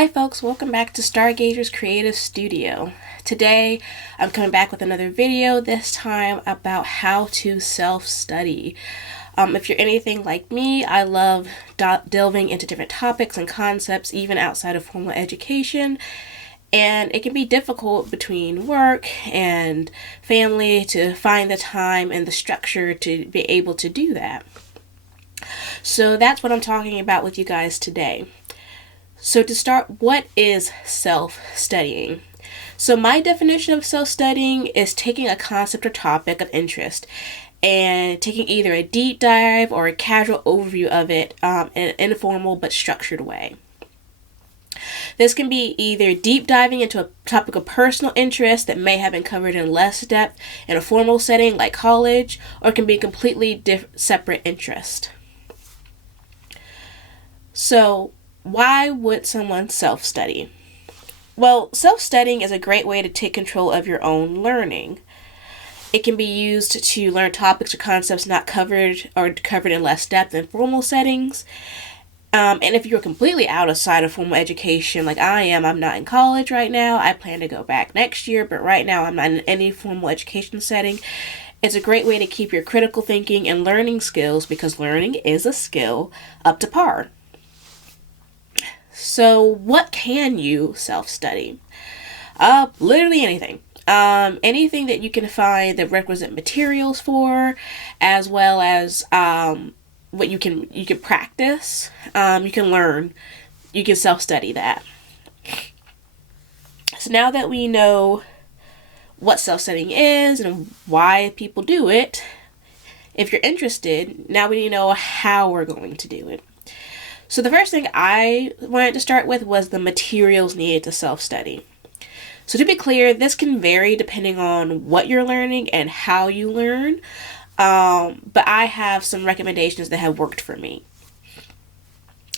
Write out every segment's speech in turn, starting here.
Hi folks, welcome back to Stargazer's Creative Studio. Today I'm coming back with another video, this time about how to self-study. If you're anything like me, I love delving into different topics and concepts even outside of formal education, and it can be difficult between work and family to find the time and the structure to be able to do that. So that's what I'm talking about with you guys today. So to start, what is self-studying? So my definition of self-studying is taking a concept or topic of interest and taking either a deep dive or a casual overview of it in an informal but structured way. This can be either deep diving into a topic of personal interest that may have been covered in less depth in a formal setting like college, or it can be a completely separate interest. So why would someone self-study? Well, self-studying is a great way to take control of your own learning. It can be used to learn topics or concepts not covered or covered in less depth in formal settings. And if you're completely outside of formal education, like I am, I'm not in college right now. I plan to go back next year, but right now I'm not in any formal education setting. It's a great way to keep your critical thinking and learning skills, because learning is a skill, up to par. So what can you self-study? Literally anything. Anything that you can find the requisite materials for, as well as what you can practice. You can learn. You can self-study that. So now that we know what self-studying is and why people do it, if you're interested, now we need to know how we're going to do it. So the first thing I wanted to start with was the materials needed to self-study. So to be clear, this can vary depending on what you're learning and how you learn, but I have some recommendations that have worked for me.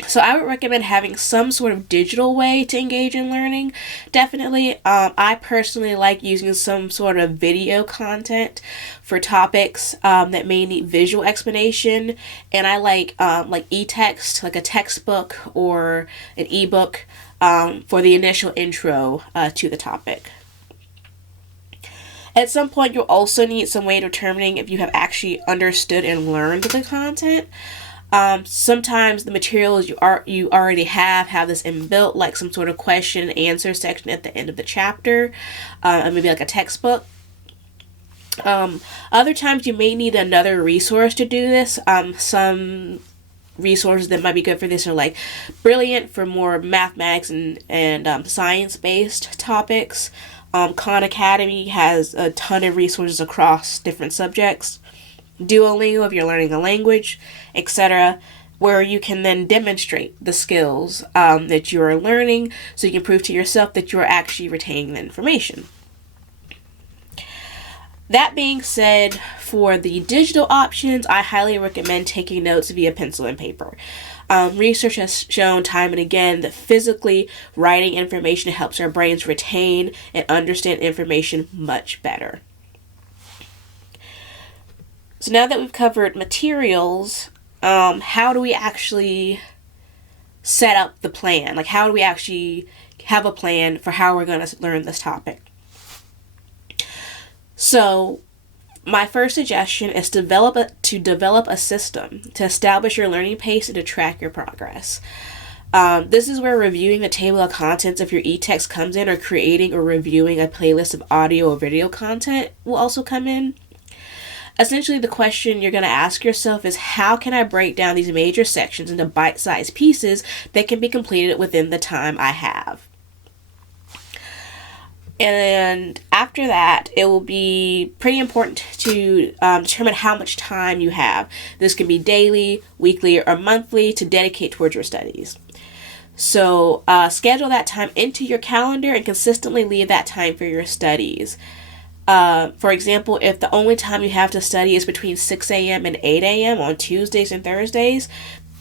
So I would recommend having some sort of digital way to engage in learning. Definitely, I personally like using some sort of video content for topics that may need visual explanation, and I like e-text, like a textbook or an ebook for the initial intro to the topic. At some point, you'll also need some way of determining if you have actually understood and learned the content. Sometimes the materials you already have this inbuilt, like some sort of question and answer section at the end of the chapter, maybe like a textbook. Other times you may need another resource to do this. Some resources that might be good for this are like Brilliant for more mathematics and science-based topics. Khan Academy has a ton of resources across different subjects. Duolingo if you're learning a language, etc., where you can then demonstrate the skills that you are learning, so you can prove to yourself that you are actually retaining the information. That being said, for the digital options, I highly recommend taking notes via pencil and paper. Research has shown time and again that physically writing information helps our brains retain and understand information much better. So now that we've covered materials, how do we actually set up the plan? Like, how do we actually have a plan for how we're going to learn this topic? So my first suggestion is to develop a system to establish your learning pace and to track your progress. This is where reviewing the table of contents of your e-text comes in, or creating or reviewing a playlist of audio or video content will also come in. Essentially, the question you're going to ask yourself is, how can I break down these major sections into bite-sized pieces that can be completed within the time I have? And after that, it will be pretty important to determine how much time you have. This can be daily, weekly, or monthly to dedicate towards your studies. So schedule that time into your calendar and consistently leave that time for your studies. For example, if the only time you have to study is between 6 a.m. and 8 a.m. on Tuesdays and Thursdays,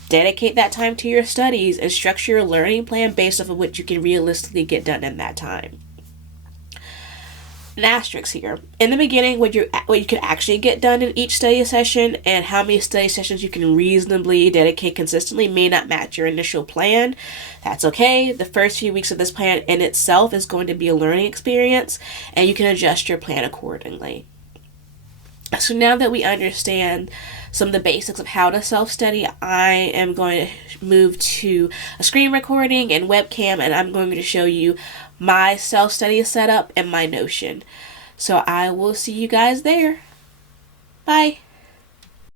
dedicate that time to your studies and structure your learning plan based off of what you can realistically get done in that time. an asterisk here. In the beginning, what you can actually get done in each study session and how many study sessions you can reasonably dedicate consistently may not match your initial plan. That's okay. The first few weeks of this plan in itself is going to be a learning experience, and you can adjust your plan accordingly. So now that we understand some of the basics of how to self-study, I am going to move to a screen recording and webcam, and I'm going to show you my self-study setup and my Notion. So I will see you guys there. Bye.